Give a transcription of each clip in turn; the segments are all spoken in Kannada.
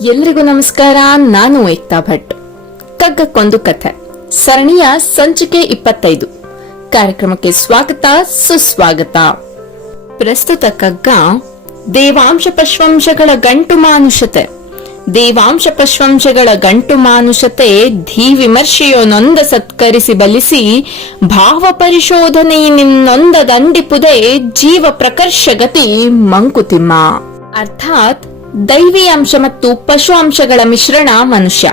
ಎಲ್ರಿಗೂ ನಮಸ್ಕಾರ. ನಾನು ಏಕ್ತಾ ಭಟ್. ಕಗ್ಗಕ್ಕೊಂದು ಕಥೆ ಸರಣಿಯ ಸಂಚಿಕೆ 25 ಕಾರ್ಯಕ್ರಮಕ್ಕೆ ಸ್ವಾಗತ, ಸುಸ್ವಾಗತ. ಪ್ರಸ್ತುತ ಕಗ್ಗ ದೇವಾಂಶ ಪಶ್ವಂಶಗಳ ಗಂಟು ಮಾನುಷತೆ. ದೇವಾಂಶ ಪಶ್ವಂಶಗಳ ಗಂಟು ಮಾನುಷತೆ ಧೀ ವಿಮರ್ಶೆಯೋ ನೊಂದ ಸತ್ಕರಿಸಿ ಬಲಿಸಿ ಭಾವ ಪರಿಶೋಧನೆಯಿನ್ನೊಂದ ದಂಡಿಪುದೆ ಜೀವ ಪ್ರಕರ್ಷಗತಿ ಮಂಕುತಿಮ್ಮ. ಅರ್ಥಾತ್ ದೈವಿ ಅಂಶ ಮತ್ತು ಪಶು ಅಂಶಗಳ ಮಿಶ್ರಣ ಮನುಷ್ಯ.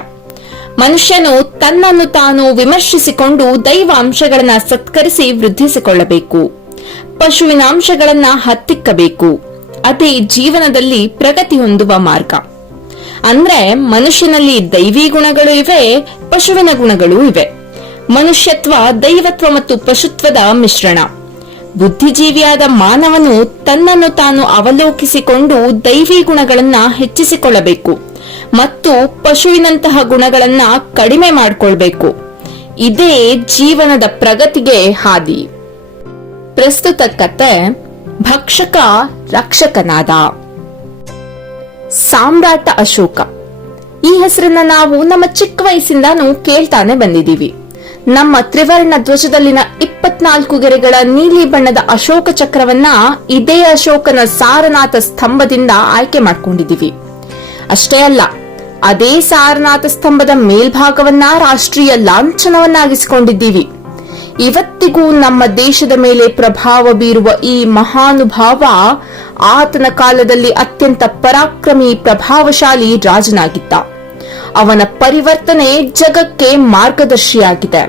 ಮನುಷ್ಯನು ತನ್ನನ್ನು ತಾನು ವಿಮರ್ಶಿಸಿಕೊಂಡು ದೈವ ಅಂಶಗಳನ್ನ ಸತ್ಕರಿಸಿ ವೃದ್ಧಿಸಿಕೊಳ್ಳಬೇಕು, ಪಶುವಿನ ಅಂಶಗಳನ್ನ ಹತ್ತಿಕ್ಕಬೇಕು. ಅದೇ ಜೀವನದಲ್ಲಿ ಪ್ರಗತಿ ಹೊಂದುವ ಮಾರ್ಗ. ಅಂದ್ರೆ ಮನುಷ್ಯನಲ್ಲಿ ದೈವಿ ಗುಣಗಳು ಇವೆ, ಪಶುವಿನ ಗುಣಗಳು ಇವೆ. ಮನುಷ್ಯತ್ವ ದೈವತ್ವ ಮತ್ತು ಪಶುತ್ವದ ಮಿಶ್ರಣ. ಬುದ್ಧಿಜೀವಿಯಾದ ಮಾನವನು ತನ್ನನ್ನು ತಾನು ಅವಲೋಕಿಸಿಕೊಂಡು ದೈವಿ ಗುಣಗಳನ್ನ ಹೆಚ್ಚಿಸಿಕೊಳ್ಳಬೇಕು ಮತ್ತು ಪಶುವಿನಂತಹ ಗುಣಗಳನ್ನ ಕಡಿಮೆ ಮಾಡಿಕೊಳ್ಬೇಕು. ಇದೇ ಜೀವನದ ಪ್ರಗತಿಗೆ ಹಾದಿ. ಪ್ರಸ್ತುತ ಕತೆ ಭಕ್ಷಕ ರಕ್ಷಕನಾದ. ಸಾಮ್ರಾಟ ಅಶೋಕ ಈ ಹೆಸರನ್ನ ನಾವು ನಮ್ಮ ಚಿಕ್ಕ ವಯಸ್ಸಿಂದಾನು ಕೇಳ್ತಾನೆ ಬಂದಿದ್ದೀವಿ. ನಮ್ಮ ತ್ರಿವರ್ಣ ಧ್ವಜದಲ್ಲಿನ 24 ಗೆರೆಗಳ ನೀಲಿ ಬಣ್ಣದ ಅಶೋಕ ಚಕ್ರವನ್ನ ಇದೇ ಅಶೋಕನ ಸಾರನಾಥ ಸ್ತಂಭದಿಂದ ಆಯ್ಕೆ ಮಾಡ್ಕೊಂಡಿದ್ದೀವಿ. ಅಷ್ಟೇ ಅಲ್ಲ, ಅದೇ ಸಾರನಾಥ ಸ್ತಂಭದ ಮೇಲ್ಭಾಗವನ್ನ ರಾಷ್ಟ್ರೀಯ ಲಾಂಛನವನ್ನಾಗಿಸಿಕೊಂಡಿದ್ದೀವಿ. ಇವತ್ತಿಗೂ ನಮ್ಮ ದೇಶದ ಮೇಲೆ ಪ್ರಭಾವ ಬೀರುವ ಈ ಮಹಾನುಭಾವ ಆತನ ಕಾಲದಲ್ಲಿ ಅತ್ಯಂತ ಪರಾಕ್ರಮಿ ಪ್ರಭಾವಶಾಲಿ ರಾಜನಾಗಿದ್ದ. ಅವನ ಪರಿವರ್ತನೆ ಜಗಕ್ಕೆ ಮಾರ್ಗದರ್ಶಿಯಾಗಿದೆ.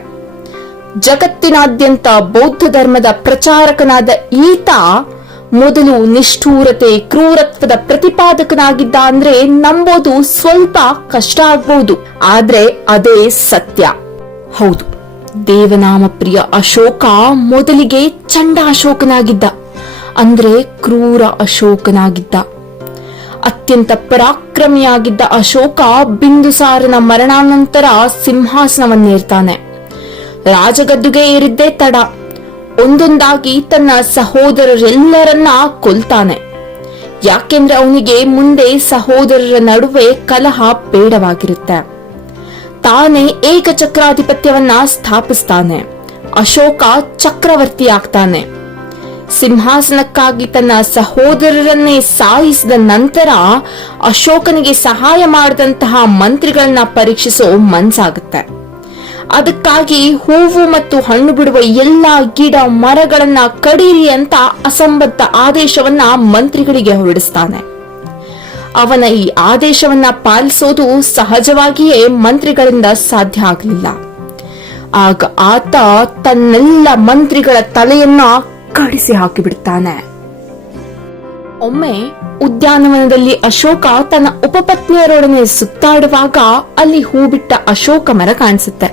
ಜಗತ್ತಿನಾದ್ಯಂತ ಬೌದ್ಧ ಧರ್ಮದ ಪ್ರಚಾರಕನಾದ ಈತ ಮೊದಲು ನಿಷ್ಠೂರತೆ, ಕ್ರೂರತ್ವದ ಪ್ರತಿಪಾದಕನಾಗಿದ್ದ ಅಂದ್ರೆ ನಂಬೋದು ಸ್ವಲ್ಪ ಕಷ್ಟ ಆಗ್ಬಹುದು, ಆದ್ರೆ ಅದೇ ಸತ್ಯ. ಹೌದು, ದೇವನಾಮ ಪ್ರಿಯ ಅಶೋಕ ಮೊದಲಿಗೆ ಚಂಡ ಅಶೋಕನಾಗಿದ್ದ, ಅಂದ್ರೆ ಕ್ರೂರ ಅಶೋಕನಾಗಿದ್ದ. ಅತ್ಯಂತ ಪರಾಕ್ರಮಿಯಾಗಿದ್ದ ಅಶೋಕ ಬಿಂದುಸಾರನ ಮರಣಾನಂತರ ಸಿಂಹಾಸನವನ್ನೇರ್ತಾನೆ. ರಾಜಗದ್ದುಗೆ ಏರಿದ್ದೇ ತಡ, ಒಂದೊಂದಾಗಿ ತನ್ನ ಸಹೋದರರೆಲ್ಲರನ್ನ ಕೊಲ್ತಾನೆ. ಯಾಕೆಂದ್ರೆ ಅವನಿಗೆ ಮುಂದೆ ಸಹೋದರರ ನಡುವೆ ಕಲಹ ಬೇಡವಾಗಿರುತ್ತೆ. ತಾನೇ ಏಕಚಕ್ರಾಧಿಪತ್ಯವನ್ನ ಸ್ಥಾಪಿಸ್ತಾನೆ. ಅಶೋಕ ಚಕ್ರವರ್ತಿಯಾಗ್ತಾನೆ. ಸಿಂಹಾಸನಕ್ಕಾಗಿ ತನ್ನ ಸಹೋದರರನ್ನೇ ಸಾಯಿಸಿದ ನಂತರ ಅಶೋಕನಿಗೆ ಸಹಾಯ ಮಾಡಿದಂತಹ ಮಂತ್ರಿಗಳನ್ನ ಪರೀಕ್ಷಿಸೋ ಮನ್ಸಾಗುತ್ತೆ. ಅದಕ್ಕಾಗಿ ಹೂವು ಮತ್ತು ಹಣ್ಣು ಬಿಡುವ ಎಲ್ಲಾ ಗಿಡ ಮರಗಳನ್ನ ಕಡೀರಿ ಅಂತ ಅಸಂಬದ್ಧ ಆದೇಶವನ್ನ ಮಂತ್ರಿಗಳಿಗೆ ಹೊರಡಿಸ್ತಾನೆ. ಅವನ ಈ ಆದೇಶವನ್ನ ಪಾಲಿಸೋದು ಸಹಜವಾಗಿಯೇ ಮಂತ್ರಿಗಳಿಂದ ಸಾಧ್ಯ ಆಗಲಿಲ್ಲ. ಆಗ ಆತ ತನ್ನೆಲ್ಲ ಮಂತ್ರಿಗಳ ತಲೆಯನ್ನ ಕಡಿಸಿ ಹಾಕಿಬಿಡ್ತಾನೆ. ಒಮ್ಮೆ ಉದ್ಯಾನವನದಲ್ಲಿ ಅಶೋಕ ತನ್ನ ಉಪಪತ್ನಿಯರೊಡನೆ ಸುತ್ತಾಡುವಾಗ ಅಲ್ಲಿ ಹೂ ಬಿಟ್ಟ ಅಶೋಕ ಮರ ಕಾಣಿಸುತ್ತೆ.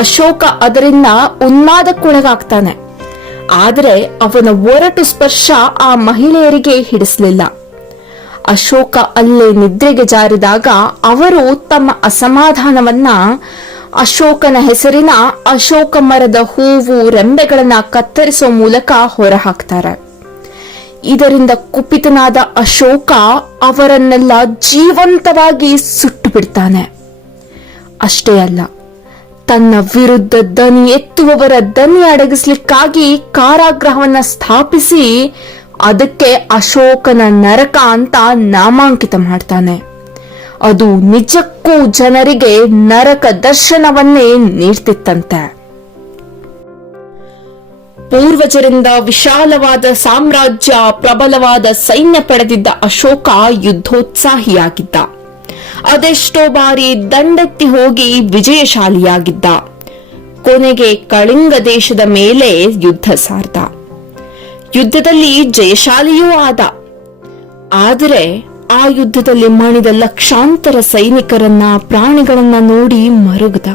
ಅಶೋಕ ಅದರಿಂದ ಉನ್ಮಾದಕ್ಕೊಳಗಾಗ್ತಾನೆ. ಆದರೆ ಅವನ ಒರಟು ಸ್ಪರ್ಶ ಆ ಮಹಿಳೆಯರಿಗೆ ಹಿಡಿಸಲಿಲ್ಲ. ಅಶೋಕ ಅಲ್ಲೇ ನಿದ್ರೆಗೆ ಜಾರಿದಾಗ ಅವರು ತಮ್ಮ ಅಸಮಾಧಾನವನ್ನ ಅಶೋಕನ ಹೆಸರಿನ ಅಶೋಕ ಮರದ ಹೂವು ರೆಂಬೆಗಳನ್ನ ಕತ್ತರಿಸುವ ಮೂಲಕ ಹೊರಹಾಕ್ತಾರೆ. ಇದರಿಂದ ಕುಪಿತನಾದ ಅಶೋಕ ಅವರನ್ನೆಲ್ಲ ಜೀವಂತವಾಗಿ ಸುಟ್ಟು ಬಿಡ್ತಾನೆ. ಅಷ್ಟೇ ಅಲ್ಲ, ತನ್ನ ವಿರುದ್ಧ ದನಿ ಎತ್ತುವವರ ದನಿ ಅಡಗಿಸ್ಲಿಕ್ಕಾಗಿ ಕಾರಾಗೃಹವನ್ನ ಸ್ಥಾಪಿಸಿ ಅದಕ್ಕೆ ಅಶೋಕನ ನರಕ ಅಂತ ನಾಮಾಂಕಿತ ಮಾಡ್ತಾನೆ. ಅದು ನಿಜಕ್ಕೂ ಜನರಿಗೆ ನರಕ ದರ್ಶನವನ್ನೇ ನೀಡ್ತಿತ್ತಂತೆ. ಪೂರ್ವಜರಿಂದ ವಿಶಾಲವಾದ ಸಾಮ್ರಾಜ್ಯ, ಪ್ರಬಲವಾದ ಸೈನ್ಯ ಪಡೆದಿದ್ದ ಅಶೋಕ ಯುದ್ಧೋತ್ಸಾಹಿಯಾಗಿದ್ದ. ಅದೆಷ್ಟೋ ಬಾರಿ ದಂಡೆತ್ತಿ ಹೋಗಿ ವಿಜಯಶಾಲಿಯಾಗಿದ್ದ. ಕೊನೆಗೆ ಕಳಿಂಗ ದೇಶದ ಮೇಲೆ ಯುದ್ಧ ಸಾರ್ದ. ಯುದ್ಧದಲ್ಲಿ ಜಯಶಾಲಿಯೂ ಆದ. ಆದರೆ ಆ ಯುದ್ಧದಲ್ಲಿ ಮಣಿದ ಲಕ್ಷಾಂತರ ಸೈನಿಕರನ್ನ, ಪ್ರಾಣಿಗಳನ್ನ ನೋಡಿ ಮರುಗದ.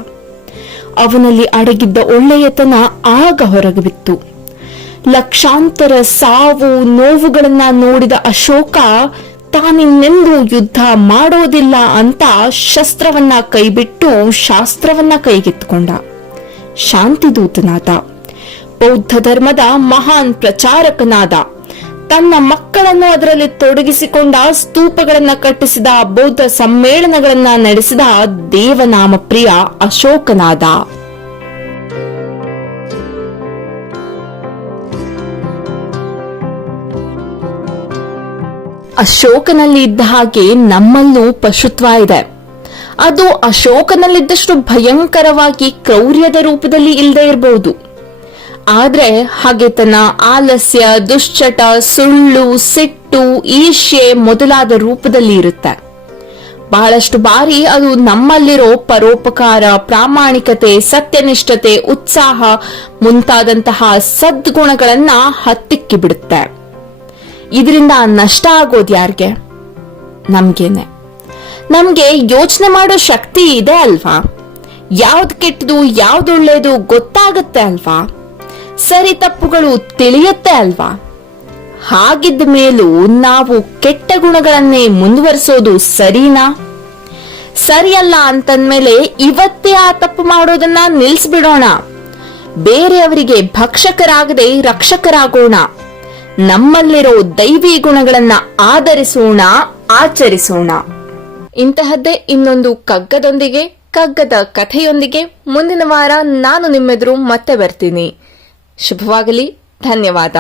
ಅವನಲ್ಲಿ ಅಡಗಿದ್ದ ಒಳ್ಳೆಯತನ ಆಗ ಹೊರಗೆ ಬಿತ್ತು. ಲಕ್ಷಾಂತರ ಸಾವು ನೋವುಗಳನ್ನ ನೋಡಿದ ಅಶೋಕ ತಾನಿನ್ನೆಂದೂ ಯುದ್ಧ ಮಾಡೋದಿಲ್ಲ ಅಂತ ಶಸ್ತ್ರವನ್ನ ಕೈಬಿಟ್ಟು ಶಾಸ್ತ್ರವನ್ನ ಕೈಗೆತ್ತಿಕೊಂಡ. ಶಾಂತಿದೂತನಾದ, ಬೌದ್ಧ ಧರ್ಮದ ಮಹಾನ್ ಪ್ರಚಾರಕನಾದ. ತನ್ನ ಮಕ್ಕಳನ್ನು ಅದರಲ್ಲಿ ತೊಡಗಿಸಿಕೊಂಡ ಸ್ತೂಪಗಳನ್ನ ಕಟ್ಟಿಸಿದ, ಬೌದ್ಧ ಸಮ್ಮೇಳನಗಳನ್ನ ನಡೆಸಿದ ದೇವನಾಮ ಪ್ರಿಯ ಅಶೋಕನಾದ. ಅಶೋಕನಲ್ಲಿ ಇದ್ದ ಹಾಗೆ ನಮ್ಮಲ್ಲೂ ಪಶುತ್ವ ಇದೆ. ಅದು ಅಶೋಕನಲ್ಲಿದ್ದಷ್ಟು ಭಯಂಕರವಾಗಿ ಕ್ರೌರ್ಯದ ರೂಪದಲ್ಲಿ ಇಲ್ಲದೆ ಇರಬಹುದು. ಆದ್ರೆ ಹಗೆತನ, ಆಲಸ್ಯ, ದುಶ್ಚಟ, ಸುಳ್ಳು, ಸಿಟ್ಟು, ಈರ್ಷ್ಯೆ ಮೊದಲಾದ ರೂಪದಲ್ಲಿ ಇರುತ್ತೆ. ಬಹಳಷ್ಟು ಬಾರಿ ಅದು ನಮ್ಮಲ್ಲಿರೋ ಪರೋಪಕಾರ, ಪ್ರಾಮಾಣಿಕತೆ, ಸತ್ಯನಿಷ್ಠತೆ, ಉತ್ಸಾಹ ಮುಂತಾದಂತಹ ಸದ್ಗುಣಗಳನ್ನ ಹತ್ತಿಕ್ಕಿ ಬಿಡುತ್ತೆ. ಇದರಿಂದ ನಷ್ಟ ಆಗೋದು ಯಾರಿಗೆ? ನಮ್ಗೇನೆ. ನಮ್ಗೆ ಯೋಚನೆ ಮಾಡೋ ಶಕ್ತಿ ಇದೆ ಅಲ್ವಾ? ಯಾವ್ದು ಕೆಟ್ಟದು ಯಾವ್ದು ಒಳ್ಳೇದು ಗೊತ್ತಾಗುತ್ತೆ ಅಲ್ವಾ? ಸರಿ ತಪ್ಪುಗಳು ತಿಳಿಯುತ್ತೆ ಅಲ್ವಾ? ಹಾಗಿದ್ದ ಮೇಲೂ ನಾವು ಕೆಟ್ಟ ಗುಣಗಳನ್ನೇ ಮುಂದುವರಿಸೋದು ಸರಿನಾ? ಸರಿಯಲ್ಲ ಅಂತಂದ್ಮೇಲೆ ಇವತ್ತೇ ಆ ತಪ್ಪು ಮಾಡೋದನ್ನ ನಿಲ್ಸ್ಬಿಡೋಣ. ಬೇರೆಯವರಿಗೆ ಭಕ್ಷಕರಾಗದೆ ರಕ್ಷಕರಾಗೋಣ. ನಮ್ಮಲ್ಲಿರೋ ದೈವಿ ಗುಣಗಳನ್ನ ಆಧರಿಸೋಣ, ಆಚರಿಸೋಣ. ಇಂತಹದ್ದೇ ಇನ್ನೊಂದು ಕಗ್ಗದೊಂದಿಗೆ, ಕಗ್ಗದ ಕಥೆಯೊಂದಿಗೆ ಮುಂದಿನ ವಾರ ನಾನು ನಿಮ್ಮೆದುರು ಮತ್ತೆ ಬರ್ತೀನಿ. ಶುಭವಾಗಲಿ. ಧನ್ಯವಾದ.